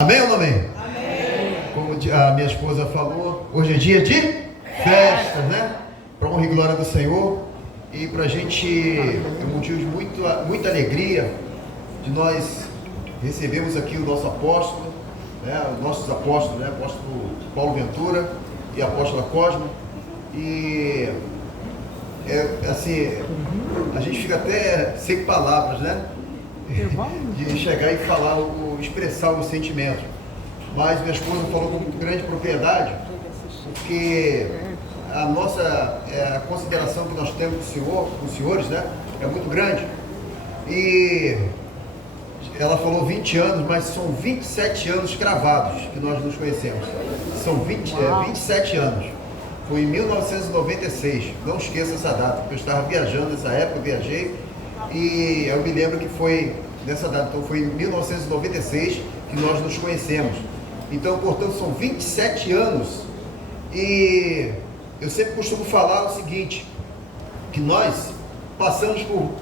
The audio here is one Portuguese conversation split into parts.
Amém ou não amém? Amém. Como a minha esposa falou, hoje é dia de festa, né? Para honra e glória do Senhor. E para a gente é um motivo de muita alegria de nós recebermos aqui o nosso apóstolo, né? Os nossos apóstolos, né? Apóstolo Paulo Ventura e a apóstola Cosma. E assim, a gente fica até sem palavras, né? De chegar e falar, expressar os sentimentos. Mas minha esposa falou com muito grande propriedade, porque a nossa a consideração que nós temos com os senhores, né, é muito grande. E ela falou 20 anos, mas são 27 anos cravados que nós nos conhecemos. São 27 anos. Foi em 1996, não esqueça essa data, porque eu estava viajando nessa época, eu viajei, e eu me lembro que foi nessa data, então foi em 1996 que nós nos conhecemos. Então, portanto, são 27 anos, e eu sempre costumo falar o seguinte, que nós passamos por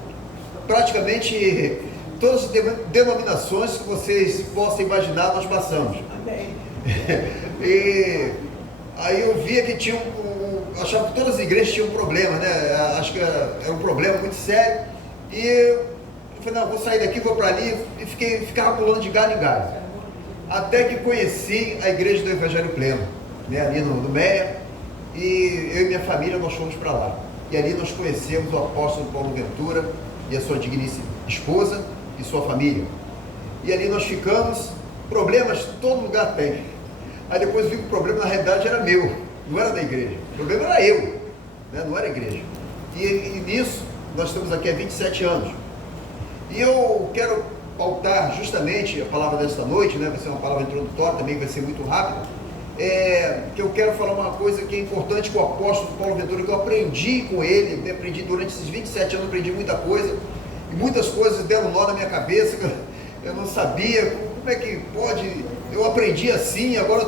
praticamente todas as denominações que vocês possam imaginar, nós passamos. Amém. E aí eu via que tinha achava que todas as igrejas tinham um problema, né? Acho que era um problema muito sério. E eu falei, não, vou sair daqui, vou para ali, e ficava pulando de galho em galho. Até que conheci a igreja do Evangelho Pleno, né? Ali no Meia, e eu e minha família, nós fomos para lá. E ali nós conhecemos o apóstolo Paulo Ventura e a sua digníssima esposa e sua família. E ali nós ficamos, problemas todo lugar tem. Aí depois vi que o problema na realidade era meu, não era da igreja. O problema era eu, né? Não era a igreja. E nisso, nós estamos aqui há 27 anos. E eu quero pautar justamente a palavra desta noite, né? Vai ser uma palavra introdutória, também vai ser muito rápida. Que eu quero falar uma coisa que é importante com o apóstolo Paulo Ventura, que eu aprendi com ele, né? Aprendi durante esses 27 anos, aprendi muita coisa. E muitas coisas deram nó na minha cabeça, eu não sabia, como é que pode, eu aprendi assim, agora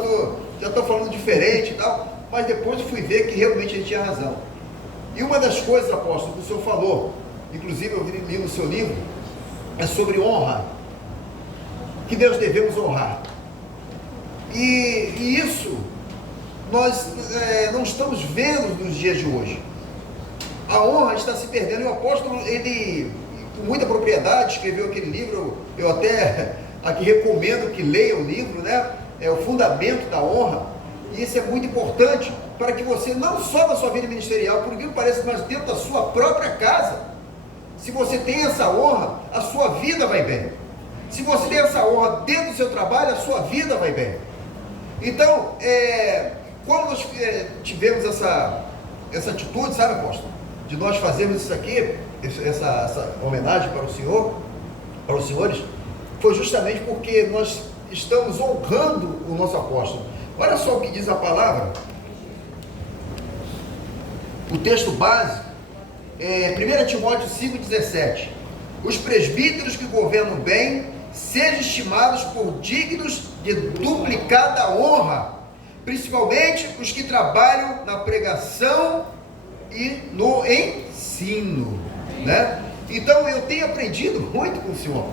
já estou falando diferente e tal, mas depois fui ver que realmente ele tinha razão. E uma das coisas, apóstolo, que o senhor falou, inclusive eu li no seu livro, é sobre honra, que Deus devemos honrar. E isso nós não estamos vendo nos dias de hoje. A honra está se perdendo, e o apóstolo, ele, com muita propriedade, escreveu aquele livro, eu até aqui recomendo que leia o livro, né? É o Fundamento da Honra, e isso é muito importante para que você, não só na sua vida ministerial, por incrível que pareça, mas dentro da sua própria casa, se você tem essa honra, a sua vida vai bem. Se você tem essa honra dentro do seu trabalho, a sua vida vai bem. Então, quando nós tivemos essa atitude, sabe, apóstolo, de nós fazermos isso aqui, essa homenagem para o Senhor, para os senhores, foi justamente porque nós estamos honrando o nosso apóstolo. Olha só o que diz a palavra, o texto básico, 1 Timóteo 5,17. Os presbíteros que governam bem sejam estimados por dignos de duplicada honra, principalmente os que trabalham na pregação e no ensino, né? Então eu tenho aprendido muito com o senhor,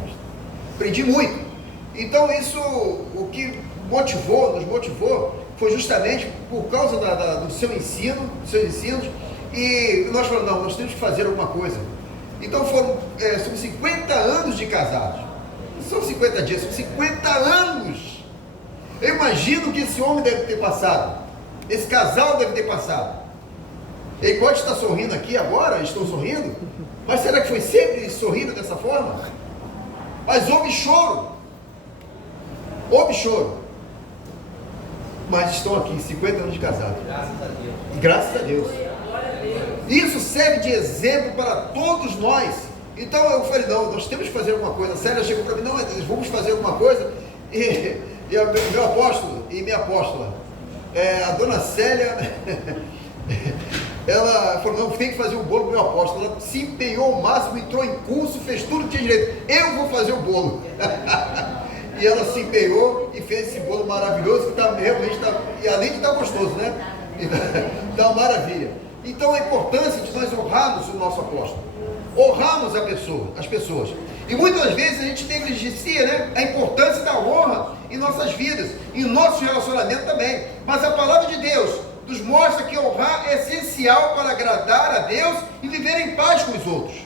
aprendi muito. Então isso, o que nos motivou, foi justamente por causa do seu ensino, dos seus ensinos, e nós falamos, não, nós temos que fazer alguma coisa. Então são 50 anos de casados, não são 50 dias, são 50 anos. Eu imagino que esse homem deve ter passado, esse casal deve ter passado. Ele pode estar sorrindo aqui agora, estou sorrindo, mas será que foi sempre sorrindo dessa forma? Mas houve choro, mas estão aqui, 50 anos de casado. Graças a Deus. Isso serve de exemplo para todos nós. Então eu falei, não, nós temos que fazer alguma coisa. A Célia chegou para mim, não, vamos fazer alguma coisa. E meu apóstolo e minha apóstola, a dona Célia, ela falou, não, tem que fazer o bolo do meu apóstolo. Ela se empenhou ao máximo, entrou em curso, fez tudo que tinha direito. Eu vou fazer o bolo. E ela se empenhou e fez esse bolo maravilhoso, que realmente e além de estar gostoso, né? Então, maravilha. Então a importância de nós honrarmos o nosso apóstolo, honrarmos as pessoas. E muitas vezes a gente negligencia, né, a importância da honra em nossas vidas, em nosso relacionamento também. Mas a palavra de Deus nos mostra que honrar é essencial para agradar a Deus e viver em paz com os outros.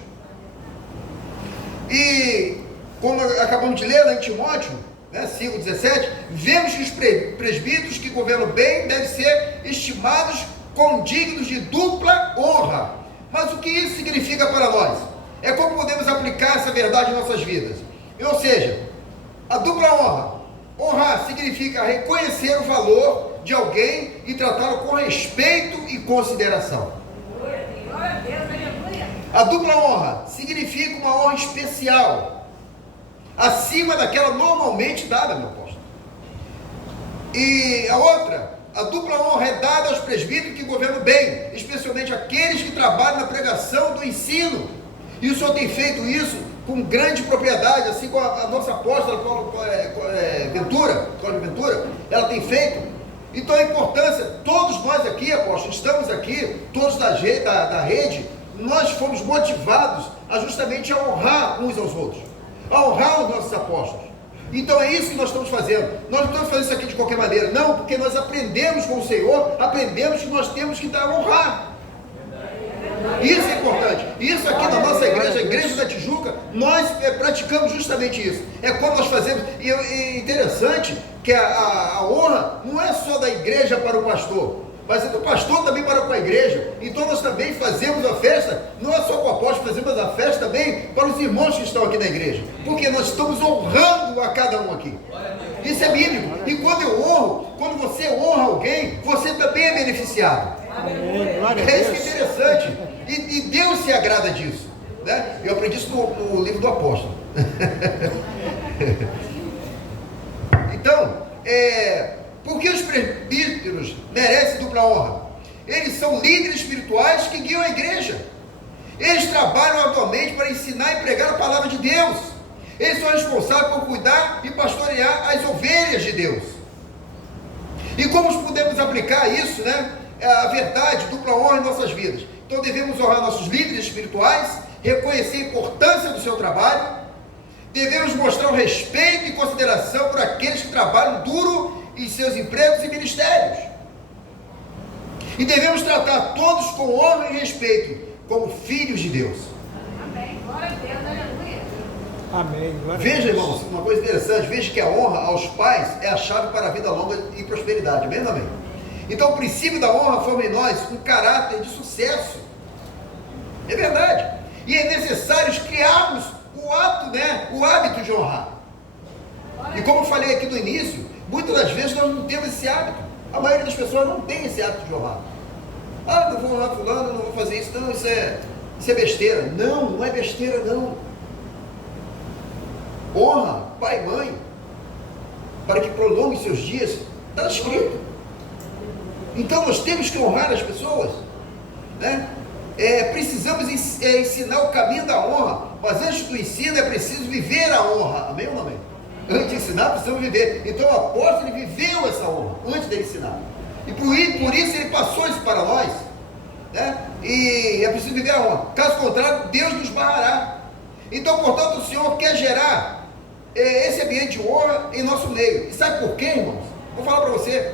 E como acabamos de ler lá em Timóteo, né, 5,17, vemos que os presbíteros que governam bem devem ser estimados como dignos de dupla honra. Mas o que isso significa para nós? É como podemos aplicar essa verdade em nossas vidas. Ou seja, a dupla honra. Honrar significa reconhecer o valor de alguém e tratá-lo com respeito e consideração. A dupla honra significa uma honra especial, acima daquela normalmente dada, meu apóstolo. E a outra, a dupla honra é dada aos presbíteros que governam bem, especialmente aqueles que trabalham na pregação do ensino. E o Senhor tem feito isso com grande propriedade, assim como a nossa apóstola Cláudia Ventura, ela tem feito. Então a importância, todos nós aqui, apóstolos, estamos aqui, todos da rede, nós fomos motivados a justamente a honrar uns aos outros, a honrar os nossos apóstolos. Então é isso que nós estamos fazendo. Nós não estamos fazendo isso aqui de qualquer maneira, não, porque nós aprendemos com o Senhor, aprendemos que nós temos que honrar. Isso é importante. Isso aqui na nossa igreja, a igreja da Tijuca, nós praticamos justamente isso. É como nós fazemos. E é interessante que a honra não é só da igreja para o pastor, mas é do pastor também para com a igreja. Então nós também fazemos a festa, não é só com o apóstolo, fazemos a festa também para os irmãos que estão aqui na igreja, porque nós estamos honrando a cada um aqui. Isso é bíblico. E quando eu honro, quando você honra alguém, você também é beneficiado. É isso que é interessante. E Deus se agrada disso, né? Eu aprendi isso no livro do apóstolo. Então, por que os presbíteros merecem dupla honra? Eles são líderes espirituais que guiam a igreja. Eles trabalham atualmente para ensinar e pregar a palavra de Deus. Eles são responsáveis por cuidar e pastorear as ovelhas de Deus. E como podemos aplicar isso, né? A verdade, dupla honra em nossas vidas. Então devemos honrar nossos líderes espirituais, reconhecer a importância do seu trabalho, devemos mostrar o respeito e consideração por aqueles que trabalham duro em seus empregos e ministérios. E devemos tratar todos com honra e respeito, como filhos de Deus. Amém. Glória a Deus, aleluia. Amém. Veja, irmãos, uma coisa interessante, veja que a honra aos pais é a chave para a vida longa e prosperidade. Amém, amém? Então o princípio da honra forma em nós um caráter de sucesso. É verdade. E é necessário criarmos o hábito de honrar. E como eu falei aqui no início, muitas das vezes nós não temos esse hábito. A maioria das pessoas não tem esse hábito de honrar. Ah, não vou honrar fulano, não vou fazer isso, não, isso é besteira. Não, não é besteira não. Honra pai e mãe, para que prolongue seus dias, está escrito. Então nós temos que honrar as pessoas, né? Precisamos ensinar o caminho da honra, mas antes do ensino é preciso viver a honra. Amém ou não amém? Antes de ensinar, precisamos viver. Então o apóstolo ele viveu essa honra antes de ensinar. E por isso ele passou isso para nós, né? E é preciso viver a honra. Caso contrário, Deus nos barrará. Então, portanto, o Senhor quer gerar esse ambiente de honra em nosso meio. E sabe por quê, irmãos? Vou falar para você.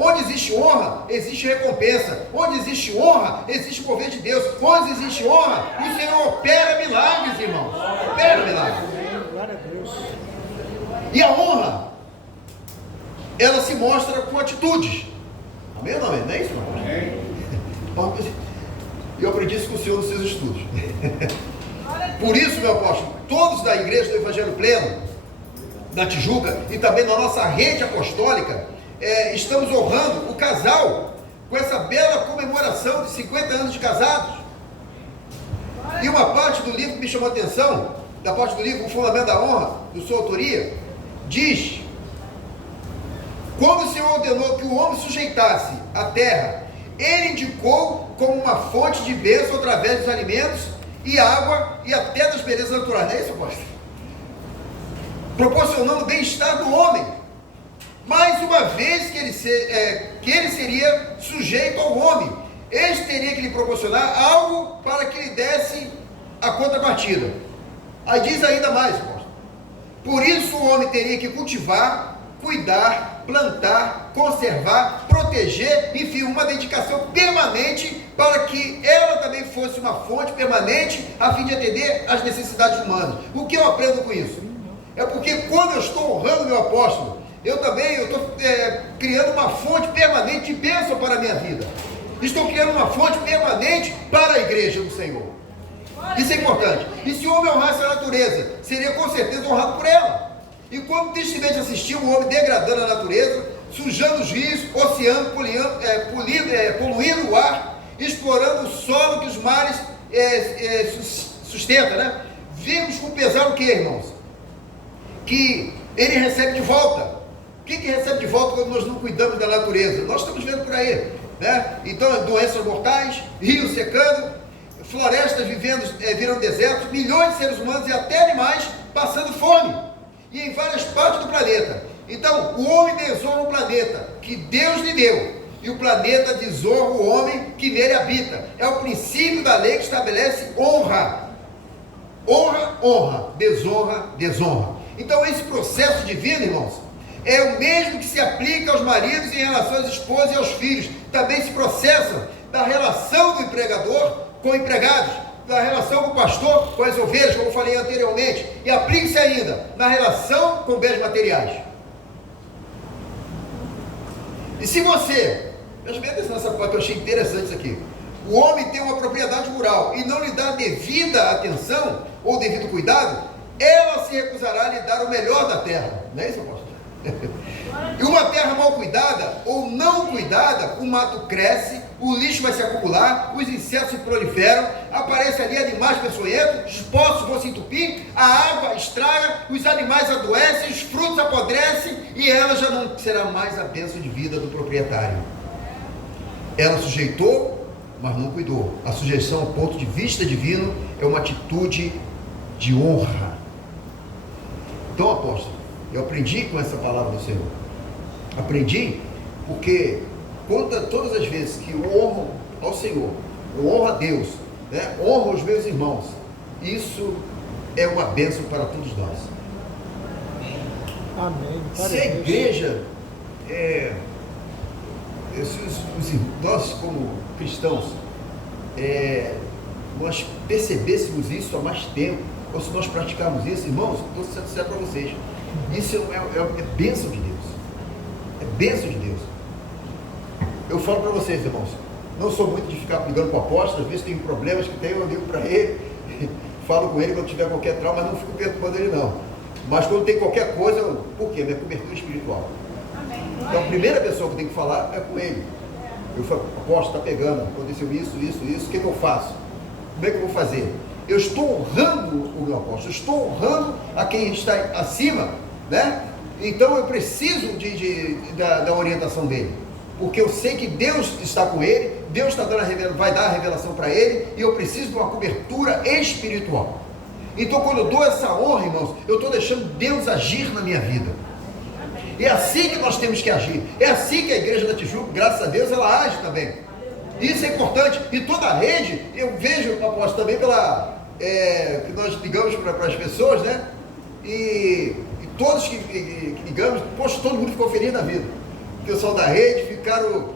Onde existe honra, existe recompensa. Onde existe honra, existe mover de Deus. Onde existe honra, o Senhor opera milagres, irmãos. Opera milagres. Glória a Deus. E a honra, ela se mostra com atitudes. Amém ou não? Não é isso, irmão? E eu aprendi isso com o Senhor nos seus estudos. Por isso, meu apóstolo, todos da igreja do Evangelho Pleno, da Tijuca, e também na nossa rede apostólica, estamos honrando o casal com essa bela comemoração de 50 anos de casados. E uma parte do livro que me chamou a atenção, da parte do livro O Fundamento da Honra, de sua autoria, diz: quando o Senhor ordenou que o homem sujeitasse a terra, ele indicou como uma fonte de bênção através dos alimentos e água e até das belezas naturais. Não é isso, apóstolo? Proporcionando o bem-estar do homem. Mais uma vez que ele seria sujeito ao homem, este teria que lhe proporcionar algo para que lhe desse a contrapartida. Aí diz ainda mais, apóstolo. Por isso o homem teria que cultivar, cuidar, plantar, conservar, proteger, enfim, uma dedicação permanente para que ela também fosse uma fonte permanente a fim de atender às necessidades humanas. O que eu aprendo com isso? É porque quando eu estou honrando meu apóstolo, eu estou criando uma fonte permanente de bênção para a minha vida. Estou criando uma fonte permanente para a igreja do Senhor. Isso é importante. E se o homem honrasse a natureza, seria com certeza honrado por ela. E quando tristemente assistiu o homem degradando a natureza, sujando os rios, oceano, poluindo o ar, explorando o solo que os mares sustentam, né? Vimos com pesar o que, irmãos? Que ele recebe de volta. O que recebe de volta quando nós não cuidamos da natureza? Nós estamos vendo por aí, né? Então, doenças mortais, rios secando, florestas viram desertos, milhões de seres humanos e até animais passando fome, e em várias partes do planeta. Então, o homem desonra o planeta que Deus lhe deu, e o planeta desonra o homem que nele habita. É o princípio da lei que estabelece honra. Honra, honra, desonra, desonra. Então, esse processo divino, irmãos, é o mesmo que se aplica aos maridos em relação às esposas e aos filhos. Também se processa da relação do empregador com empregados, da relação com o pastor com as ovelhas, como eu falei anteriormente, e aplique-se ainda na relação com bens materiais. E se você, preste bem atenção nessa parte, eu achei interessante isso aqui. O homem tem uma propriedade rural e não lhe dá devida atenção ou devido cuidado, ela se recusará a lhe dar o melhor da terra. Não é isso, apóstolo? E uma terra mal cuidada ou não cuidada, o mato cresce, o lixo vai se acumular, os insetos se proliferam, aparecem ali animais peçonhentos, os poços vão se entupir, a água estraga, os animais adoecem, os frutos apodrecem e ela já não será mais a bênção de vida do proprietário. Ela sujeitou, mas não cuidou. A sujeição ao ponto de vista divino é uma atitude de honra. Então, apóstolo, eu aprendi com essa palavra do Senhor. Aprendi porque todas as vezes que eu honro ao Senhor, eu honro a Deus, né? Honro os meus irmãos, isso é uma bênção para todos nós. Amém. Se a igreja, nós como cristãos, nós percebêssemos isso há mais tempo, ou se nós praticarmos isso, irmãos, estou sendo sincero para vocês, isso é bênção de Deus. É bênção de Deus. Eu falo para vocês, irmãos, não sou muito de ficar ligando para o apóstolo, às vezes tem problemas que tem, eu ligo para ele, falo com ele quando tiver qualquer trauma, mas não fico perturbando ele não. Mas quando tem qualquer coisa, por quê? Minha cobertura espiritual. Então a primeira pessoa que eu tenho que falar é com ele. Eu falo, apóstolo, está pegando, aconteceu isso, o que eu faço? Como é que eu vou fazer? Eu estou honrando o meu apóstolo, eu estou honrando a quem está acima, né? Então eu preciso da orientação dele, porque eu sei que Deus está com ele, Deus vai dar a revelação para ele, e eu preciso de uma cobertura espiritual. Então quando eu dou essa honra, irmãos, eu estou deixando Deus agir na minha vida. É assim que nós temos que agir, é assim que a igreja da Tijuca, graças a Deus, ela age também. Isso é importante, e toda a rede, eu vejo, apóstolo, também que nós ligamos para as pessoas, né? E todos que ligamos, poxa, todo mundo ficou feliz na vida. O pessoal da rede ficaram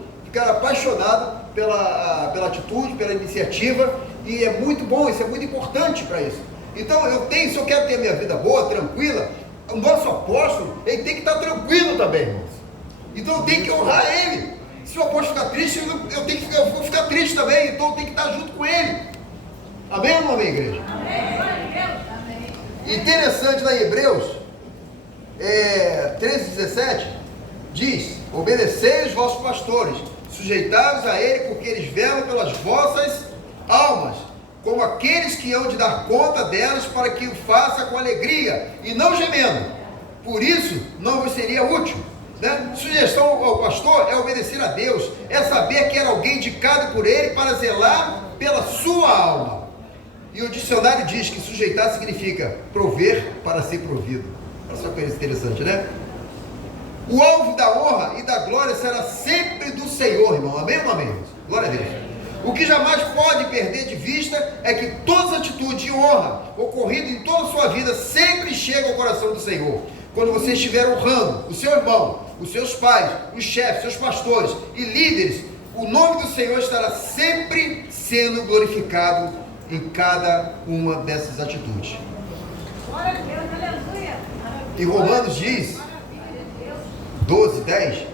apaixonados pela atitude, pela iniciativa, e é muito bom, isso é muito importante para isso. Então se eu quero ter a minha vida boa, tranquila, o nosso apóstolo, ele tem que estar tranquilo também, irmãos. Então eu tenho que honrar ele. Se o apóstolo ficar triste, eu vou ficar triste também, então eu tenho que estar junto com ele. Amém ou não amém, igreja? Amém. Interessante lá em Hebreus 13:17 diz: obedecei os vossos pastores, sujeitados a ele, porque eles velam pelas vossas almas, como aqueles que hão de dar conta delas, para que o faça com alegria e não gemendo. Por isso não vos seria útil, né? Sugestão ao pastor é obedecer a Deus, é saber que era alguém indicado por ele para zelar pela sua alma. E o dicionário diz que sujeitar significa prover para ser provido. Olha só que coisa interessante, né? O alvo da honra e da glória será sempre do Senhor, irmão. Amém ou não amém? Glória a Deus. O que jamais pode perder de vista é que todas as atitudes de honra ocorridas em toda a sua vida sempre chegam ao coração do Senhor. Quando você estiver honrando o seu irmão, os seus pais, os chefes, seus pastores e líderes, o nome do Senhor estará sempre sendo glorificado em cada uma dessas atitudes. Glória a Deus, aleluia. E Romanos diz, 12:10,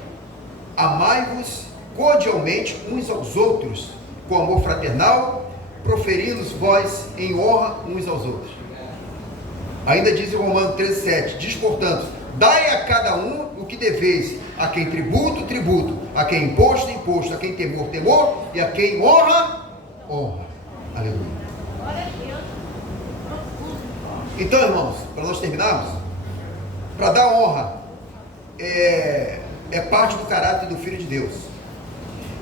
amai-vos cordialmente uns aos outros, com amor fraternal, proferindo-vos em honra uns aos outros. Ainda diz em Romanos 13:7, diz, portanto, dai a cada um o que deveis, a quem tributo, tributo, a quem imposto, imposto, a quem temor, temor, e a quem honra, honra. Aleluia. Glória a Deus. Então, irmãos, para nós terminarmos, para dar honra é parte do caráter do Filho de Deus.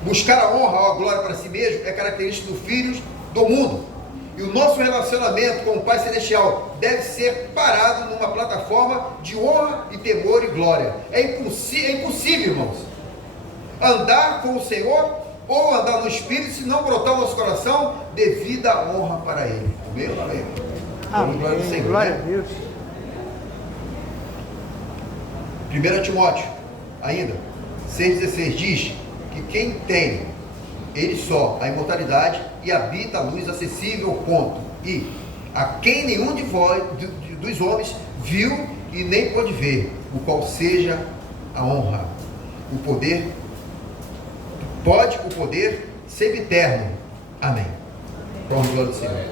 Buscar a honra ou a glória para si mesmo é característica dos filhos do mundo. E o nosso relacionamento com o Pai Celestial deve ser parado numa plataforma de honra e temor e glória. É impossível, irmãos, andar com o Senhor ou andar no Espírito se não brotar o nosso coração devida honra para Ele. Amém? Amém. Amém. Glória ao Senhor, Glória né? a Deus. 1 Timóteo, ainda, 6,16 diz que quem tem ele só a imortalidade e habita a luz acessível ao ponto, e a quem nenhum de vós, dos homens, viu e nem pode ver, o qual seja a honra, o poder, o poder sempiterno. Amém. Para a glória do Senhor.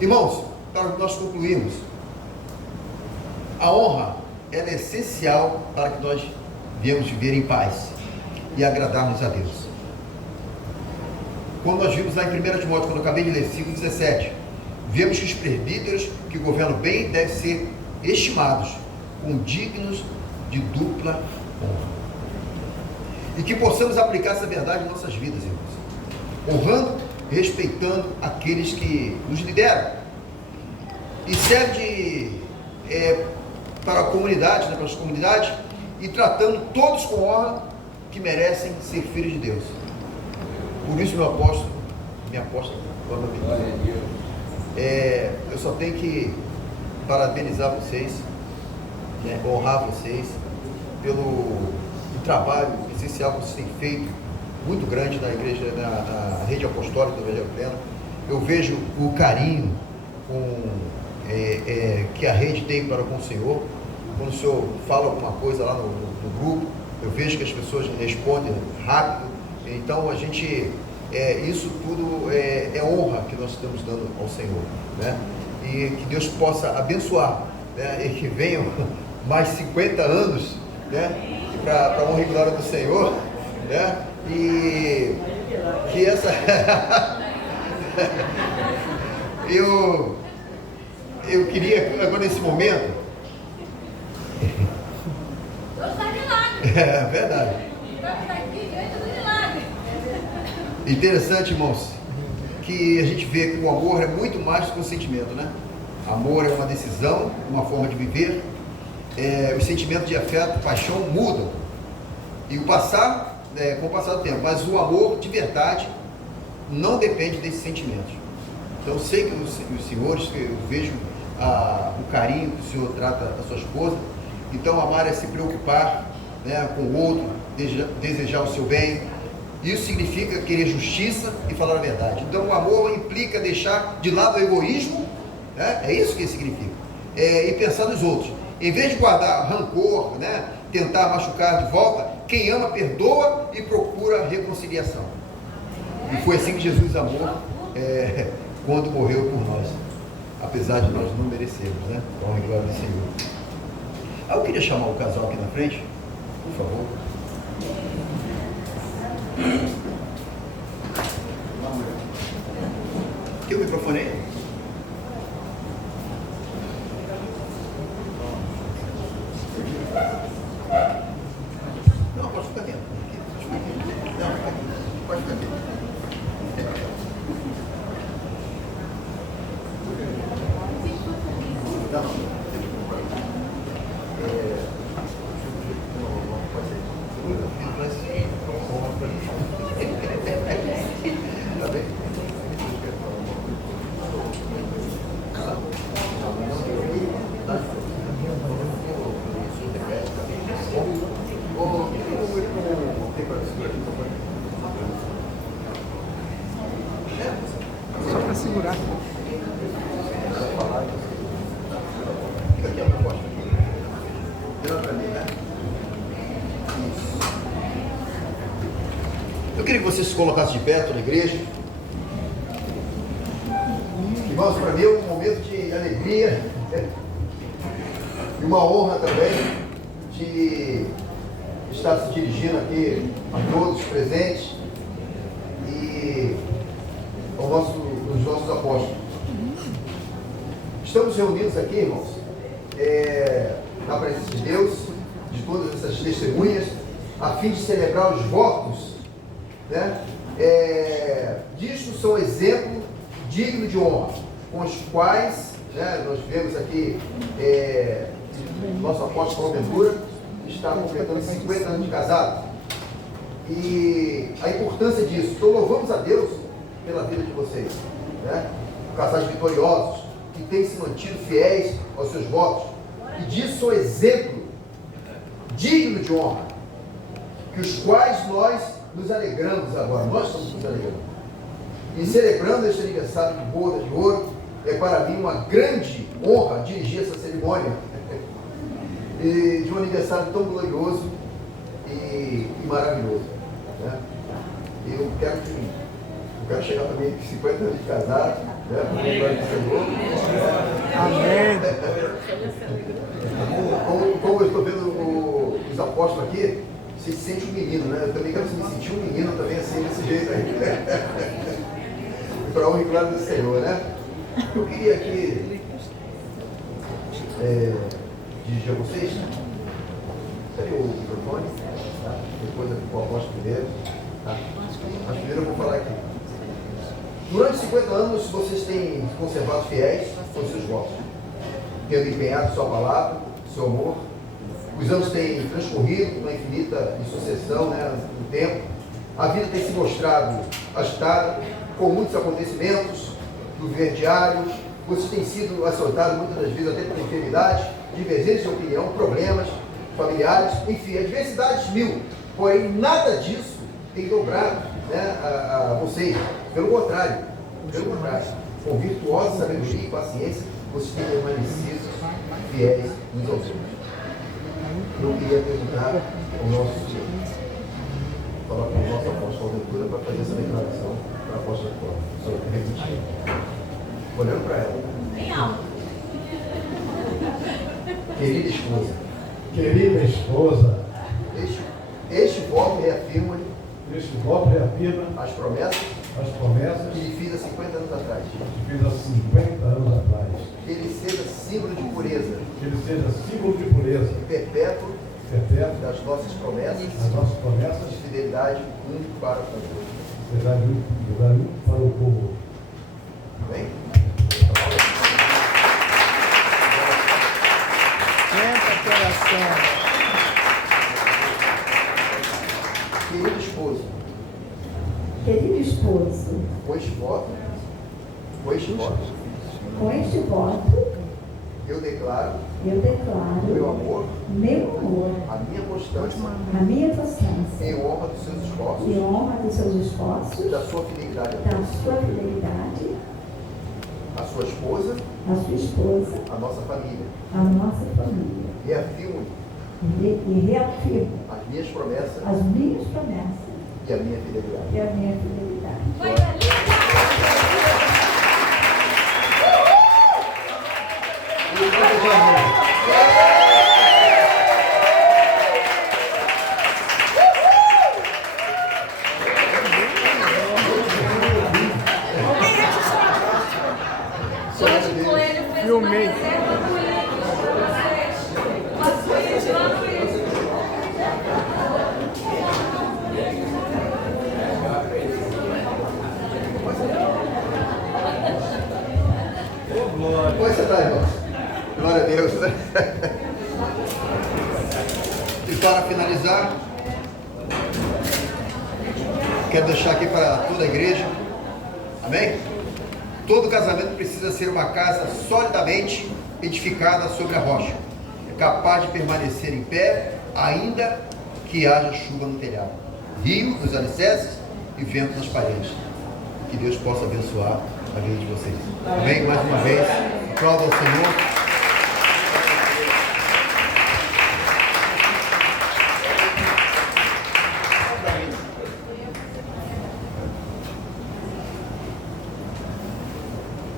Irmãos, para nós concluirmos, a honra ela é essencial para que nós viemos viver em paz e agradarmos a Deus. Quando nós vimos lá em 1 Timóteo, quando eu acabei de ler, 5,17, vemos que os presbíteros que governam bem devem ser estimados como dignos de dupla honra. E que possamos aplicar essa verdade em nossas vidas, irmãos, honrando e respeitando aqueles que nos lideram. E serve para a comunidade, né, para as comunidades, e tratando todos com honra que merecem ser filhos de Deus. Por isso, minha aposta, eu só tenho que parabenizar vocês, né, honrar vocês pelo trabalho essencial que vocês têm feito, muito grande na igreja, na rede apostólica do Evangelho Pleno. Eu vejo o carinho que a rede tem para com o Senhor. Quando o Senhor fala alguma coisa lá no grupo, eu vejo que as pessoas respondem rápido. Então a gente, isso tudo é honra que nós estamos dando ao Senhor, né? E que Deus possa abençoar, né? E que venham mais 50 anos, né? Para a honra e glória do Senhor, né? E que essa eu queria agora nesse momento. Deus está milagre. É verdade. Estamos aqui diante do milagre. Interessante, irmãos, que a gente vê que o amor é muito mais do que um sentimento, né? Amor é uma decisão, uma forma de viver. Os sentimentos de afeto, paixão mudam. E com o passar do tempo. Mas o amor de verdade não depende desses sentimentos. Então eu sei que os senhores, eu vejo o carinho que o Senhor trata da sua esposa. Então amar é se preocupar, né, com o outro, desejar o seu bem. Isso significa querer justiça e falar a verdade. Então o amor implica deixar de lado o egoísmo, né? É isso que significa. E pensar nos outros. Em vez de guardar rancor, né, tentar machucar de volta, quem ama perdoa e procura reconciliação. E foi assim que Jesus amou quando morreu por nós, apesar de nós não merecermos, né? Com a glória do Senhor. Eu queria chamar o casal aqui na frente, por favor. Tem o microfone aí? Não, pode ficar dentro. Não, pode ficar dentro. segurar. Fica aqui a proposta. Vira pra mim, né? Isso. Eu queria que você se colocasse de pé na igreja. Irmãos, para mim é um momento de alegria e uma honra também de estar se dirigindo aqui a todos os presentes e aos nossos apóstolos. Estamos reunidos aqui, irmãos, na presença de Deus, de todas essas testemunhas, a fim de celebrar os votos, né? Disto são exemplo digno de honra, com os quais, né, nós vemos aqui nosso apóstolo Ventura está completando 50 anos de casado, e a importância disso. Então louvamos a Deus pela vida de vocês, né? Casais vitoriosos que têm se mantido fiéis aos seus votos, e disso são exemplo digno de honra, que os quais nós nos alegramos agora. Nós estamos nos alegrando e celebrando este aniversário de boda de ouro. É para mim uma grande honra dirigir essa cerimônia e de um aniversário tão glorioso e maravilhoso, né? Eu quero chegar também com 50 anos de casado, né? Amém. Como eu estou vendo os apóstolos aqui, você se sente um menino, né? Eu também quero me sentir um menino também assim, desse jeito aí. Para honra e glória do Senhor, né? Eu queria aqui dirigir a vocês. Cadê o microfone? Tá? Depois o apóstolo primeiro. Tá? Mas primeiro eu vou falar aqui. Durante 50 anos vocês têm conservado fiéis aos seus votos, tendo empenhado sua palavra, seu amor. Os anos têm transcorrido uma infinita sucessão, né, no tempo. A vida tem se mostrado agitada, com muitos acontecimentos do viver diário. Vocês têm sido açoitados muitas das vezes até por enfermidade, divergências de opinião, problemas familiares, enfim, adversidades mil. Porém, nada disso tem dobrado, né, a vocês. Pelo contrário, com virtuosa sabedoria e paciência, vocês têm permanecido fiéis uns aos outros. Eu queria perguntar ao nosso Senhor, falar com o nosso apóstolo Ventura para fazer essa declaração para a apóstola Cláudia. O senhor quer repetir? Olhando para ela. Bem alto. Querida esposa. Querida esposa, Este voto reafirma este voto reafirma as promessas as promessas que lhe fiz há 50 anos atrás. que fiz há 50 anos atrás. Que ele seja símbolo de pureza Que ele seja símbolo de pureza e perpétuo perpétua das nossas promessas das nossas promessas, de fidelidade um para com o outro. verdade um para o povo. Amém? Senta, coração. Querido esposo, Querido esposo, com este voto, com este voto, eu declaro eu declaro meu amor, a minha constância em honra dos seus esforços, e honra dos seus esforços, da sua fidelidade a da Deus, sua fidelidade, a sua esposa, à sua esposa, a nossa família. à nossa família. Reafirmo E reafirmo as minhas promessas as minhas promessas e a minha fidelidade. e a minha fidelidade. Coisa linda! Hoje o Coelho fez uma Filmei. reserva do Willis para vocês. Mas o Willis lá no Willis. Pode sentar, irmãos. Glória a Deus. E para finalizar, quero deixar aqui para toda a igreja, amém? Todo casamento precisa ser uma casa solidamente edificada sobre a rocha, capaz de permanecer em pé, ainda que haja chuva no telhado, rio nos alicerces e vento nas paredes. Que Deus possa abençoar na vida de vocês. Amém? Mais uma vez, aplauda ao Senhor.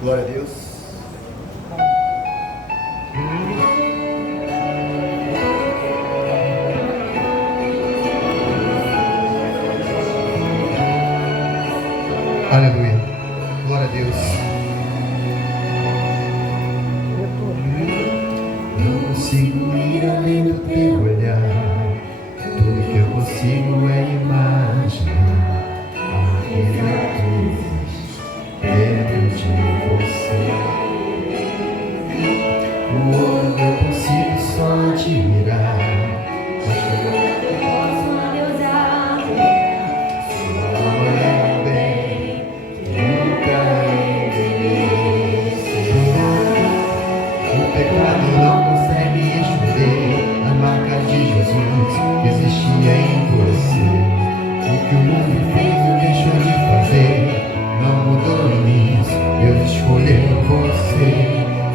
Glória a Deus. Aleluia. Glória a Deus. Não consigo ir além do teu olhar. Tudo que eu consigo é imaginar aquele atriz dentro de você. O outro eu consigo só admirar. Mas eu posso analisar. Sua alma é bem, nunca envelhece. O pecado não consegue esconder a marca de Jesus que existia em você. O que o mundo fez ou deixou de fazer não mudou em mim. Deus escolheu você.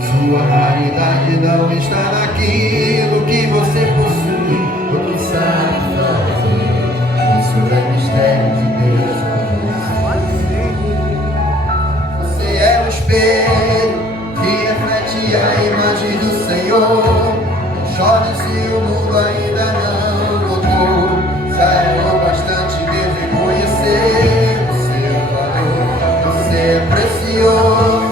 Sua raridade não está naquilo que você possui ou que sabe fazer. Isso é mistério de Deus com você. Você é o espelho que reflete a imagem do Senhor. Não chore se o mundo ainda não notou. Saiba bastante Deus reconhecer o seu valor. Você é precioso.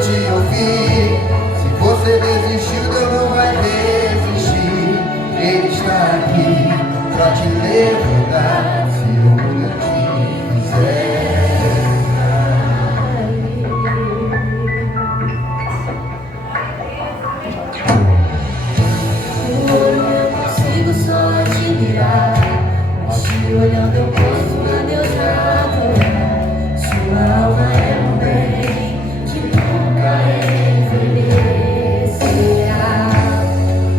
Te ouvir. Se você desistiu, Deus não vai desistir. Ele está aqui pra te levantar. Se o mundo te fizer Eu consigo só admirar, mas te olhando eu posso a Deus adorar. Sua alma é um bem que nunca envelhecerá.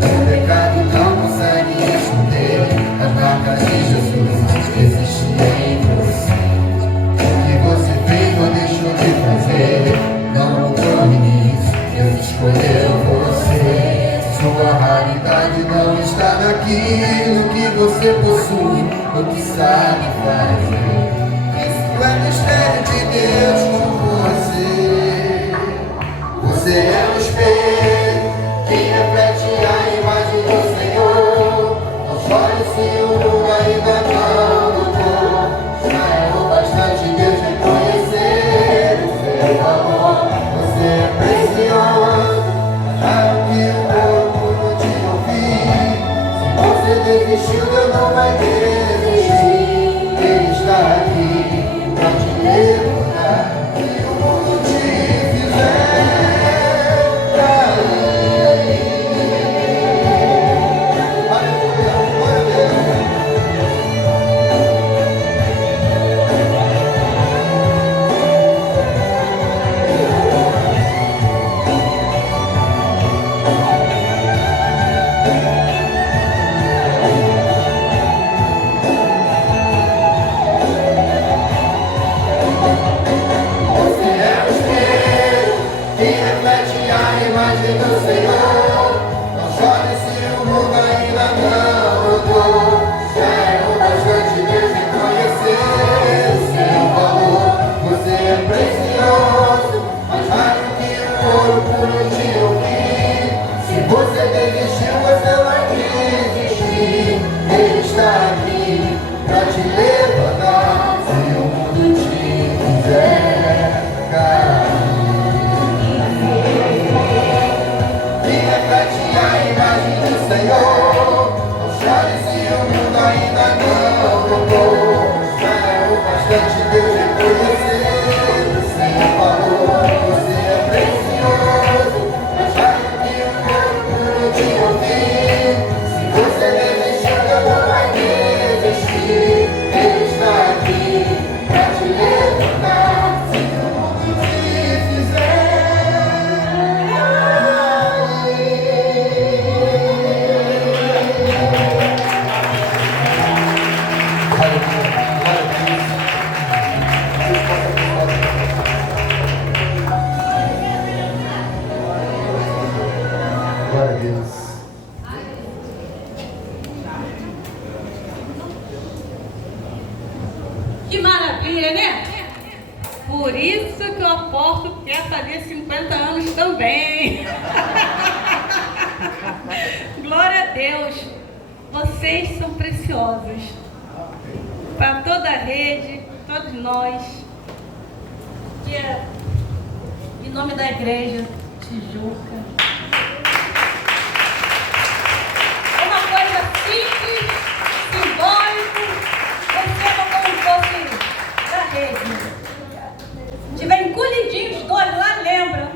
o pecado não consegue esconder as marcas de Jesus que existia em você. O que você fez ou deixou de fazer não mudou nisso. Deus escolheu você. Sua raridade não está naquilo que você possui ou que sabe fazer. Isso é mistério de Deus com você. Você é o espelho que reflete a imagem do Senhor. Não chore se o mundo ainda não notou. Já é o bastante Deus reconhecer o seu valor. Você é precioso, é o que o corpo não te ouvir. Se você desistiu, Deus não vai desistir. Ele está aqui pra te levantar. Se o mundo te fizer do Senhor. Não chore se o mundo ainda não mudou. Já é o bastante Deus reconhecer o seu valor. Você é precioso, mais raro que o ouro puro de ouvir. Se você desistiu, você vai desistir. Ele está aqui pra te levantar. Se o mundo te fizer cair. A imagem do Senhor. Não chore se o mundo ainda não mudou. Já é o bastante Deus reconhecer o seu valor. Você é precioso, mas raro que o corpo não te ouvir. Se você desistiu, Deus não vai desistir. maravilha, né? Por isso que o apóstolo quer fazer 50 anos também. Glória a Deus. Vocês são preciosos. Para toda a rede, todos nós. Que é em nome da igreja Tijuca. Uma coisa simples, simbólico, receba como fosse da rede. Se tiver encolhidinho os dois lá, lembra.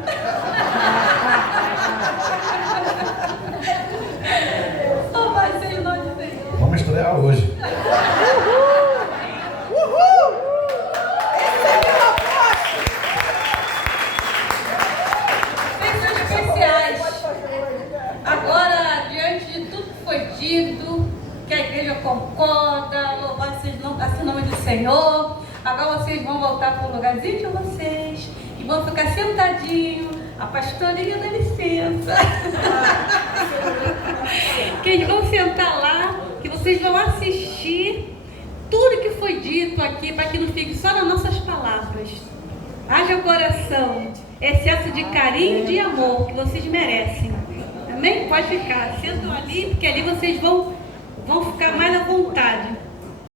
Só vai ser em nome do Senhor. Vamos estrear hoje. Vocês são especiais. Agora, diante de tudo que foi dito, que a igreja concorda, louvado seja assim o nome do Senhor. Agora vocês vão voltar para o lugarzinho de vocês e vão ficar sentadinhos. A pastorinha dá licença. Que eles vão sentar lá, que vocês vão assistir tudo que foi dito aqui, para que não fique só nas nossas palavras. Haja coração, excesso de carinho e de amor que vocês merecem. Amém? Pode ficar. Sentam ali, porque ali vocês vão ficar mais à vontade.